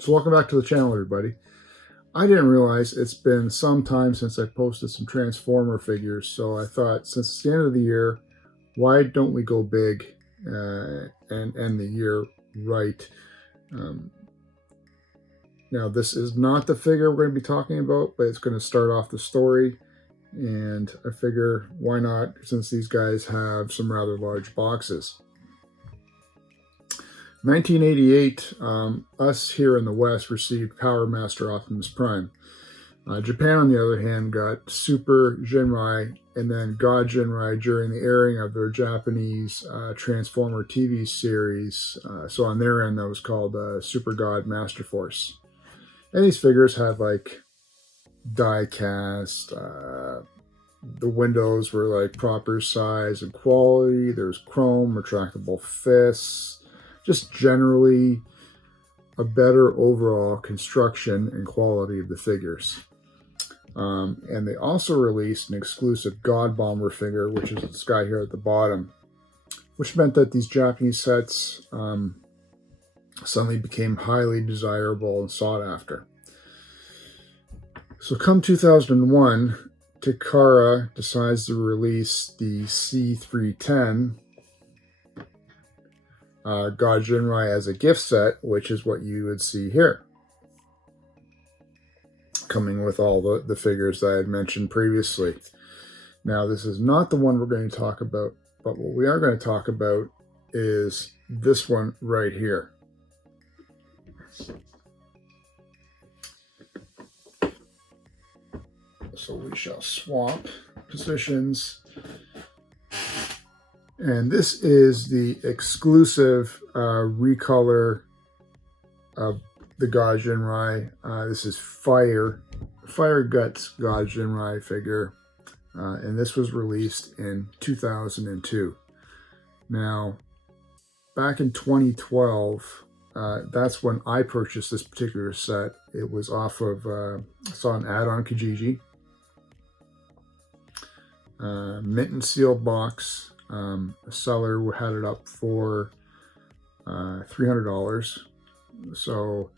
So welcome back to the channel, everybody. I didn't realize it's been some time since I posted some Transformer figures, so I thought since it's the end of the year, why don't we go big and end the year right? Now, this is not the figure we're going to be talking about, but it's going to start off the story, and I figure why not, since these guys have some rather large boxes. 1988, us here in the West received Power Master Optimus Prime. Japan, on the other hand, got Super Ginrai and then GodGinrai during the airing of their Japanese Transformer TV series. So on their end, that was called Super God Master Force. And these figures had like die cast. The windows were like proper size and quality. There's chrome, retractable fists. Just generally a better overall construction and quality of the figures. And they also released an exclusive God Bomber figure, which is this guy here at the bottom, which meant that these Japanese sets suddenly became highly desirable and sought after. So come 2001, Takara decides to release the C-310 GodGinrai as a gift set, which is what you would see here, coming with all the figures that I had mentioned previously. Now, this is not the one we're going to talk about, but what we are going to talk about is this one right here. So we shall swap positions. And this is the exclusive recolor of the GodGinrai. This is Fire Guts GodGinrai figure. And this was released in 2002. Now, back in 2012, that's when I purchased this particular set. It was off of, I saw an ad on Kijiji. Mint and sealed box. A seller had it up for $300. So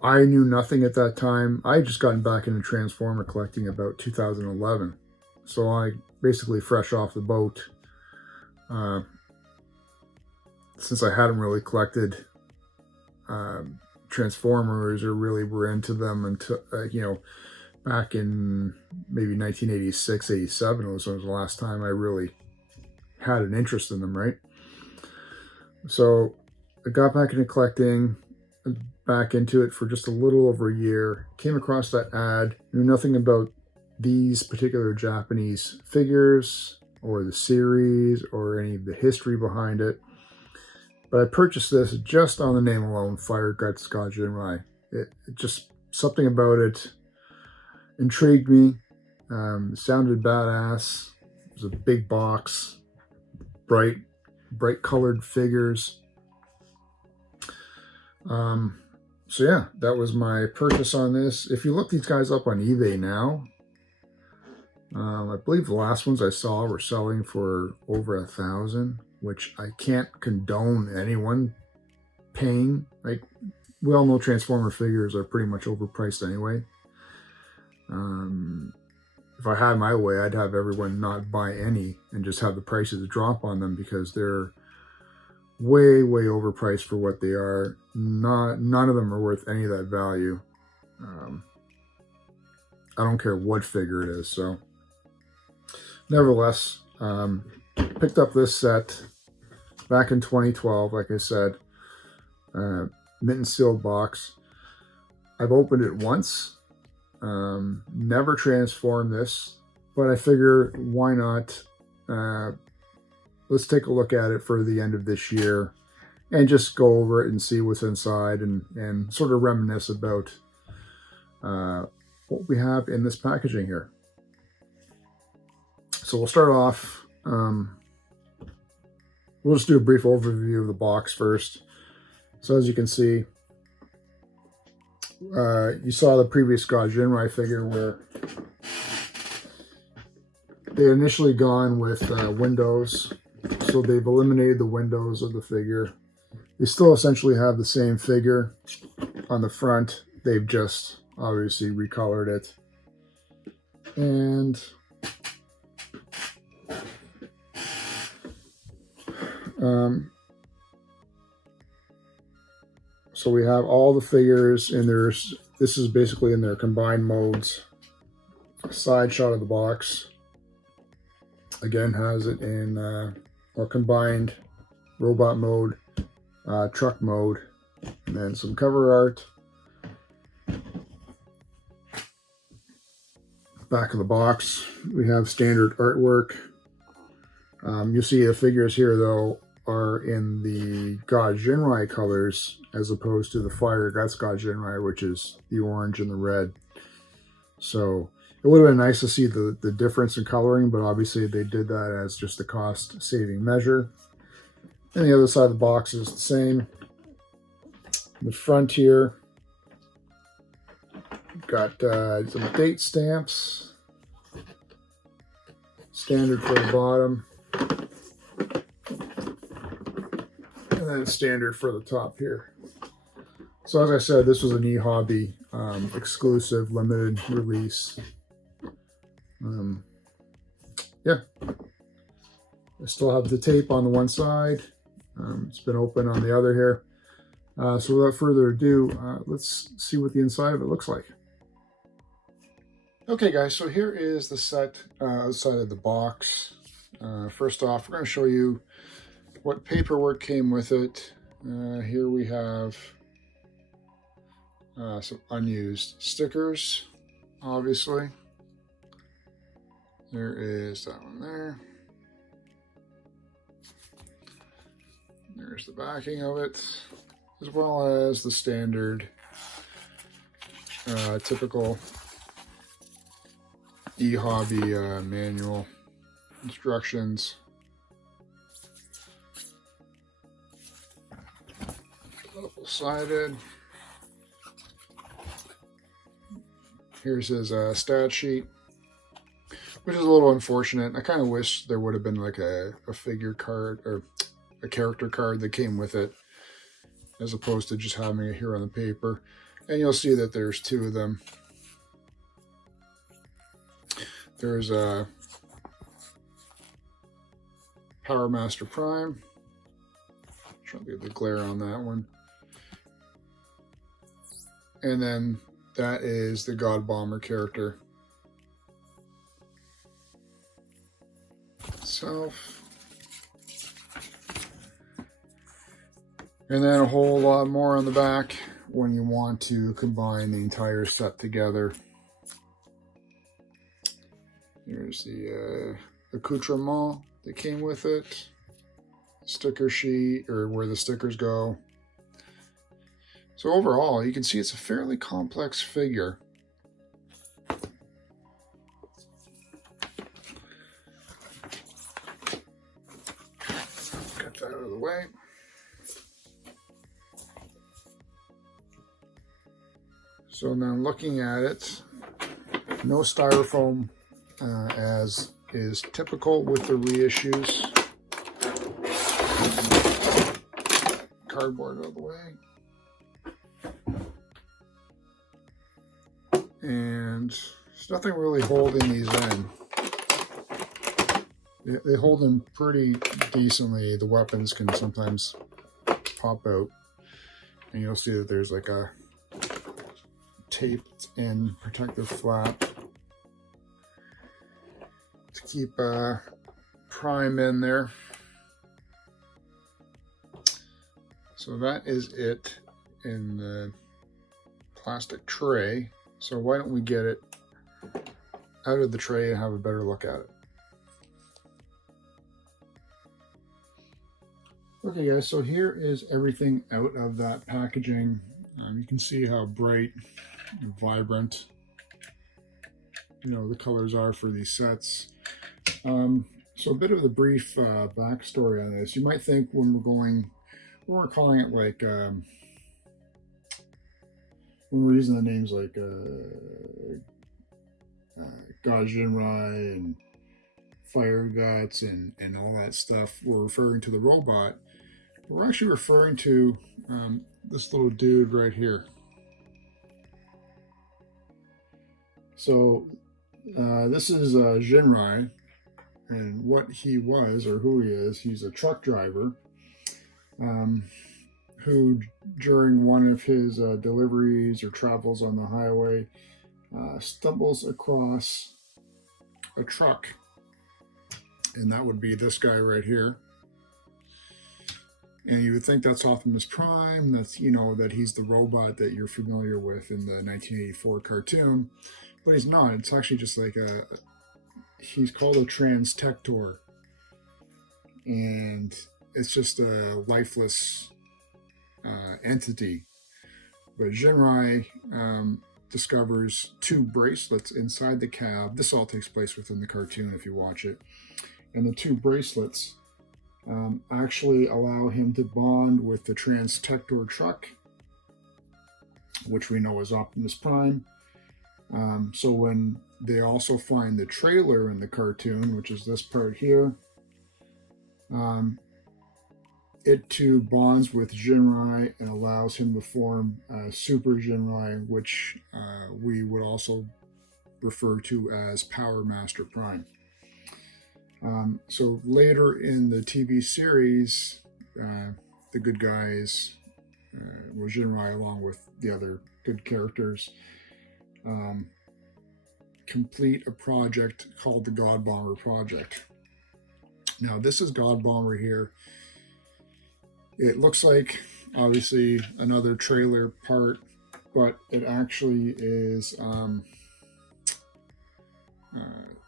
I knew nothing at that time. I had just gotten back into Transformer collecting about 2011. So I basically fresh off the boat. Since I hadn't really collected Transformers or really were into them until, back in maybe 1986, 87 was the last time I really had an interest in them, right? So I got back into collecting, back into it for just a little over a year, came across that ad, knew nothing about these particular Japanese figures or the series or any of the history behind it, but I purchased this just on the name alone, Fire Guts GodGinrai. It just, something about it intrigued me. Sounded badass. It was a big box. Bright colored figures. So yeah, that was my purchase on this. If you look these guys up on eBay now, I believe the last ones I saw were selling for over $1,000, which I can't condone anyone paying. Like, we all know Transformer figures are pretty much overpriced anyway. If I had my way, I'd have everyone not buy any and just have the prices drop on them because they're way, way overpriced for what they are. None of them are worth any of that value. I don't care what figure it is. So, nevertheless, picked up this set back in 2012, like I said, mint and sealed box. I've opened it once. Never transformed this, but I figure why not, let's take a look at it for the end of this year and just go over it and see what's inside and sort of reminisce about what we have in this packaging here. So we'll start off, we'll just do a brief overview of the box first. So as you can see, you saw the previous GodGinrai figure where they initially gone with windows, so they've eliminated the windows of the figure. They still essentially have the same figure on the front. They've just obviously recolored it. And so we have all the figures in their, this is basically in their combined modes. Side shot of the box. Again, has it in or combined robot mode, truck mode, and then some cover art. Back of the box, we have standard artwork. You'll see the figures here, though, are in the GodGinrai colors as opposed to the Fire Guts GodGinrai, which is the orange and the red. So it would have been nice to see the difference in coloring, but obviously they did that as just a cost-saving measure. And the other side of the box is the same. The front here, got some date stamps, standard for the bottom, and then standard for the top here. So as I said, this was an eHobby exclusive limited release. Yeah, I still have the tape on the one side. It's been open on the other here. So without further ado, let's see what the inside of it looks like. Okay guys, so here is the set outside of the box. First off, we're going to show you what paperwork came with it. Here we have some unused stickers, obviously. There is that one there. There's the backing of it, as well as the standard typical eHobby manual instructions. Double-sided. Here's his stat sheet, which is a little unfortunate. I kind of wish there would have been like a figure card or a character card that came with it, as opposed to just having it here on the paper. And you'll see that there's two of them. There's a Powermaster Prime. Trying to get the glare on that one. And then that is the God Bomber character itself. And then a whole lot more on the back when you want to combine the entire set together. Here's the accoutrement that came with it, sticker sheet, or where the stickers go. So overall, you can see it's a fairly complex figure. Get that out of the way. So now looking at it, no styrofoam as is typical with the reissues. Cardboard out of the way. And there's nothing really holding these in. They hold them pretty decently. The weapons can sometimes pop out. And you'll see that there's like a taped in protective flap to keep Prime in there. So that is it in the plastic tray. So why don't we get it out of the tray and have a better look at it. Okay guys, so here is everything out of that packaging. You can see how bright and vibrant, you know, the colors are for these sets. So a bit of the brief backstory on this. You might think when we're calling it like, when we're using the names like GodGinrai and Fire Guts and all that stuff, we're referring to the robot. We're actually referring to this little dude right here. So this is Ginrai, and what he was, or who he is, he's a truck driver who, during one of his deliveries or travels on the highway, stumbles across a truck, and that would be this guy right here. And you would think that's Optimus Prime, that's, you know, that he's the robot that you're familiar with in the 1984 cartoon, but he's not. It's actually just like he's called a Transtector, and it's just a lifeless entity. But Ginrai discovers two bracelets inside the cab. This all takes place within the cartoon if you watch it. And the two bracelets actually allow him to bond with the Transtector truck, which we know as Optimus Prime. So when they also find the trailer in the cartoon, which is this part here, it too bonds with Ginrai and allows him to form Super Ginrai, which we would also refer to as Power Master Prime. So later in the TV series, the good guys, well, Ginrai along with the other good characters, complete a project called the God Bomber Project. Now this is God Bomber here. It looks like obviously another trailer part, but it actually is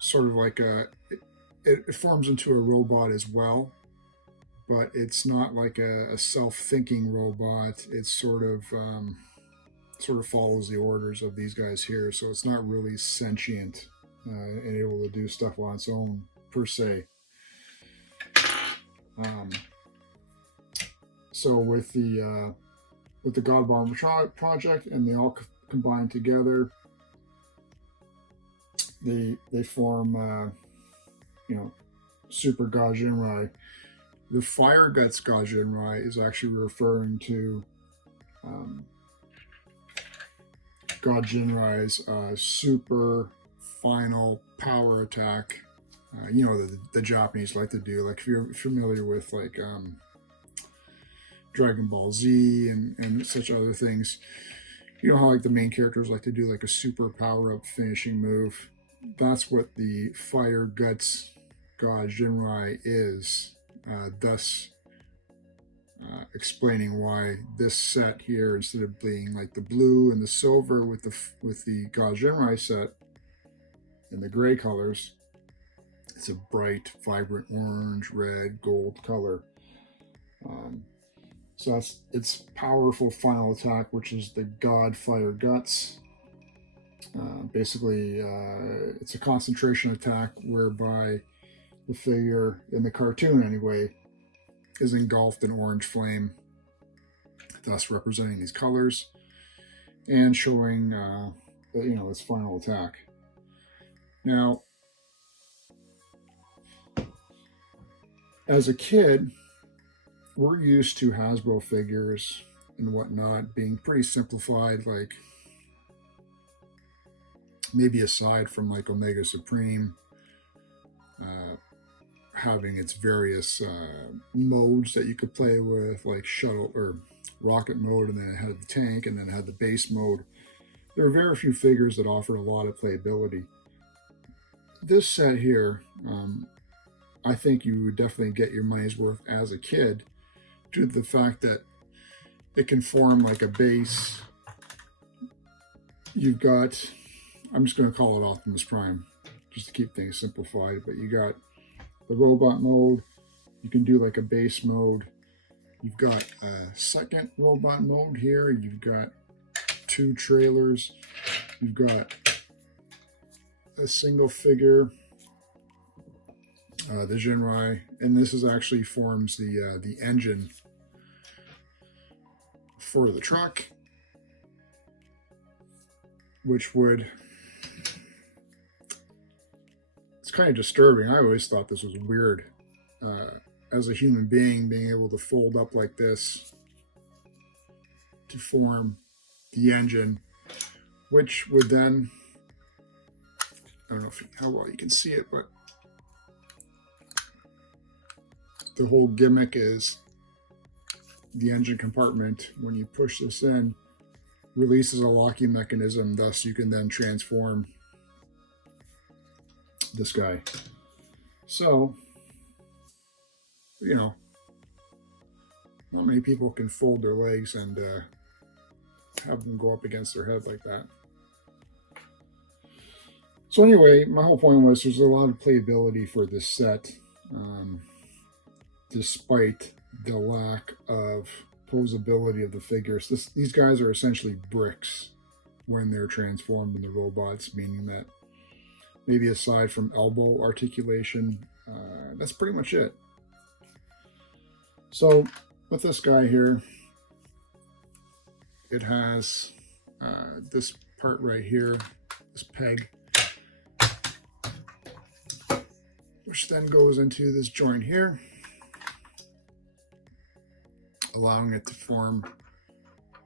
sort of like it forms into a robot as well, but it's not like a self-thinking robot. It's sort of follows the orders of these guys here, so it's not really sentient and able to do stuff on its own per se. So with the God Bomber project, and they all combine together, they form Super GodGinrai. The Fire Guts GodGinrai is actually referring to GodGinrai's super final power attack. The Japanese like to do, like if you're familiar with like Dragon Ball Z and such other things, you know how like the main characters like to do like a super power-up finishing move. That's what the Fire Guts GodGinrai is, thus explaining why this set here, instead of being like the blue and the silver with the GodGinrai set in the gray colors, it's a bright, vibrant orange, red, gold color. So that's its powerful final attack, which is the God Fire Guts. Basically, it's a concentration attack whereby the figure, in the cartoon anyway, is engulfed in orange flame, thus representing these colors and showing its final attack. Now, as a kid, we're used to Hasbro figures and whatnot being pretty simplified, like maybe aside from like Omega Supreme having its various modes that you could play with, like shuttle or rocket mode, and then it had the tank, and then it had the base mode. There are very few figures that offered a lot of playability. This set here, I think you would definitely get your money's worth as a kid, due to the fact that it can form like a base. You've got, I'm just going to call it Optimus Prime, just to keep things simplified, but you got the robot mode. You can do like a base mode. You've got a second robot mode here. You've got two trailers. You've got a single figure, the Ginrai, and this is actually forms the engine for the truck, which would, it's kind of disturbing. I always thought this was weird. as a human being, being able to fold up like this to form the engine, which would then, I don't know how well you can see it, but the whole gimmick is the engine compartment, when you push this in, releases a locking mechanism, thus you can then transform this guy. So, you know, not many people can fold their legs and have them go up against their head like that. So anyway, my whole point was there's a lot of playability for this set, despite the lack of posability of the figures. These guys are essentially bricks when they're transformed into robots, meaning that maybe aside from elbow articulation, that's pretty much it. So with this guy here, it has this part right here, this peg, which then goes into this joint here, allowing it to form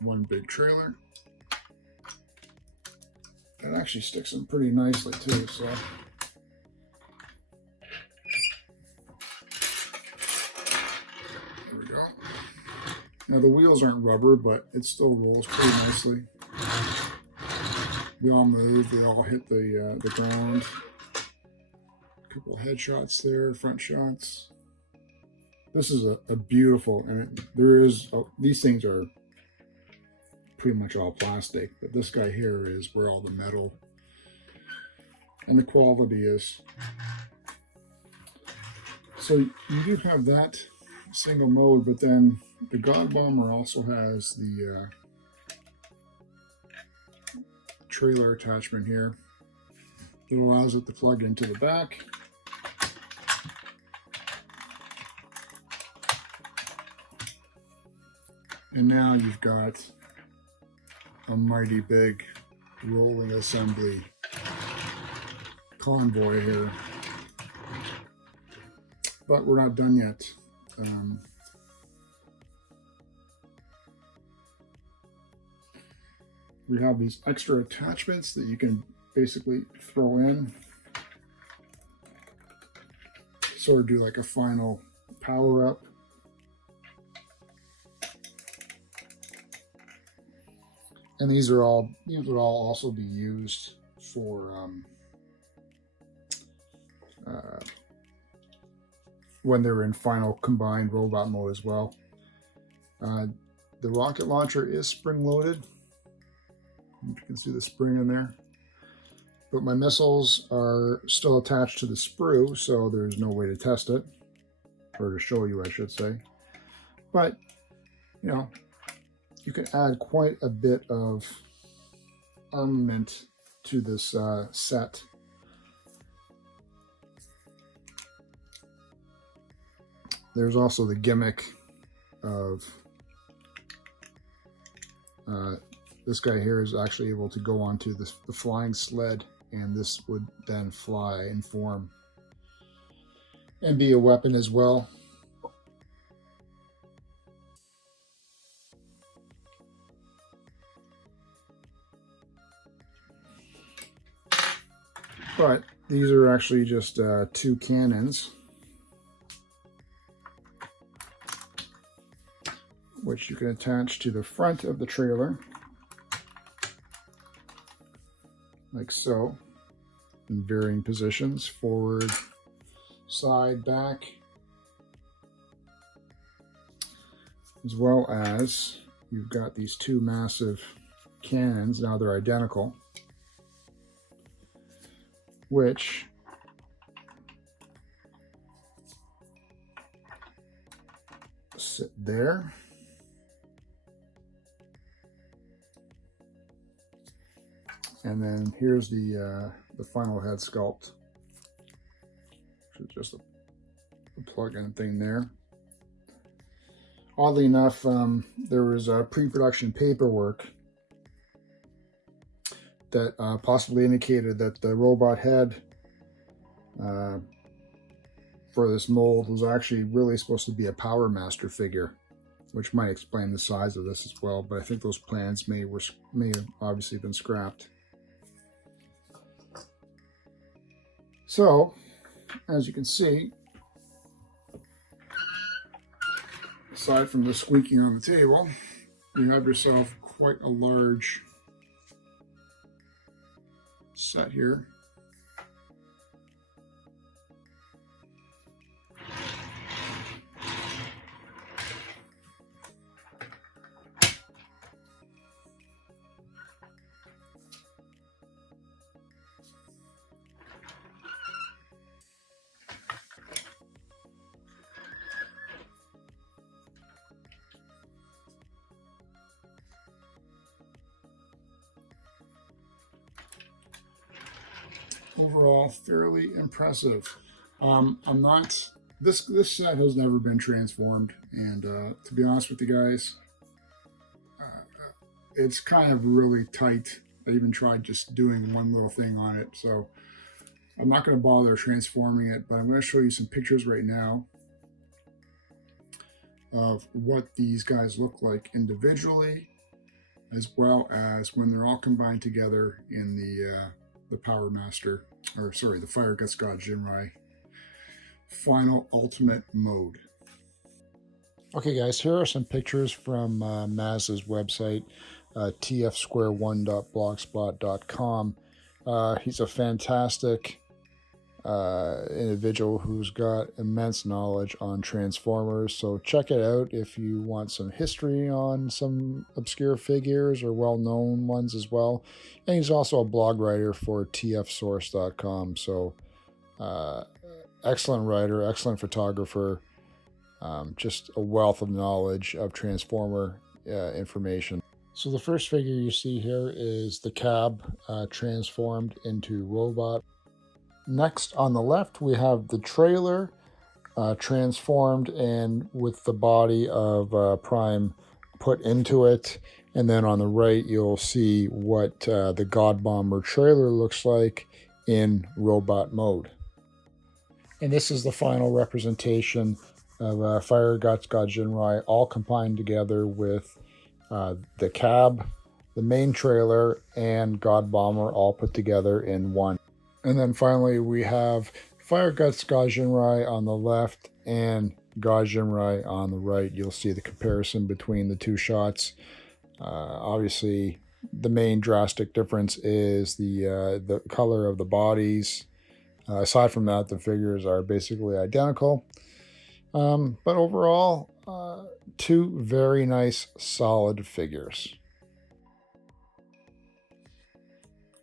one big trailer. It actually sticks in pretty nicely too, so. There we go. Now the wheels aren't rubber, but it still rolls pretty nicely. They all move, they all hit the ground. A couple of headshots there, front shots. This is a beautiful, and there is, these things are pretty much all plastic, but this guy here is where all the metal and the quality is. So you do have that single mode, but then the God Bomber also has the trailer attachment here that allows it to plug into the back. And now you've got a mighty big rolling assembly convoy here. But we're not done yet. We have these extra attachments that you can basically throw in. Sort of do like a final power up. And these would all also be used for when they're in final combined robot mode as well. The rocket launcher is spring-loaded. You can see the spring in there. But my missiles are still attached to the sprue, so there's no way to test it. Or to show you, I should say. But, you know, you can add quite a bit of armament to this set. There's also the gimmick of this guy here is actually able to go onto the flying sled, and this would then fly and form and be a weapon as well. But these are actually just two cannons, which you can attach to the front of the trailer, like so, in varying positions, forward, side, back, as well as you've got these two massive cannons. Now they're identical, which sit there. And then here's the final head sculpt, which is just a plug-in thing there. Oddly enough, there was pre-production paperwork that possibly indicated that the robot head for this mold was actually really supposed to be a Power Master figure, which might explain the size of this as well, but I think those plans may have obviously been scrapped. So, as you can see, aside from the squeaking on the table, you have yourself quite a large set here. Overall, fairly impressive. This set has never been transformed, and to be honest with you guys, it's kind of really tight. I even tried just doing one little thing on it, so I'm not going to bother transforming it, but I'm going to show you some pictures right now of what these guys look like individually, as well as when they're all combined together in the Power Master, or sorry, the Fire Guts GodGinrai Final Ultimate Mode. Okay guys, here are some pictures from Maz's website, tfsquare1.blogspot.com. He's a fantastic individual who's got immense knowledge on Transformers, so check it out if you want some history on some obscure figures or well-known ones as well. And he's also a blog writer for tfsource.com, so excellent writer, excellent photographer, just a wealth of knowledge of Transformer information. So the first figure you see here is the cab transformed into robot. Next, on the left, we have the trailer transformed and with the body of Prime put into it. And then on the right, you'll see what the God Bomber trailer looks like in robot mode. And this is the final representation of Fire Guts GodGinrai, all combined together with the cab, the main trailer, and God Bomber all put together in one. And then finally, we have Fire Guts GodGinrai on the left and GodGinrai on the right. You'll see the comparison between the two shots. Obviously, the main drastic difference is the color of the bodies. Aside from that, the figures are basically identical. But overall, two very nice, solid figures.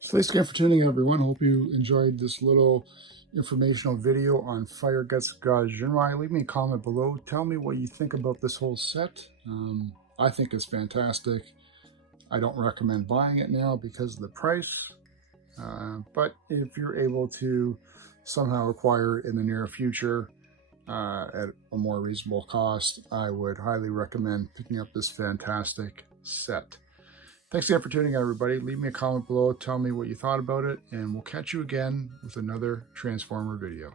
So thanks again for tuning in, everyone. Hope you enjoyed this little informational video on Fire Guts GodGinrai. Leave me a comment below. Tell me what you think about this whole set. I think it's fantastic. I don't recommend buying it now because of the price. But if you're able to somehow acquire it in the near future at a more reasonable cost, I would highly recommend picking up this fantastic set. Thanks again for tuning in, everybody. Leave me a comment below. Tell me what you thought about it, and we'll catch you again with another Transformer video.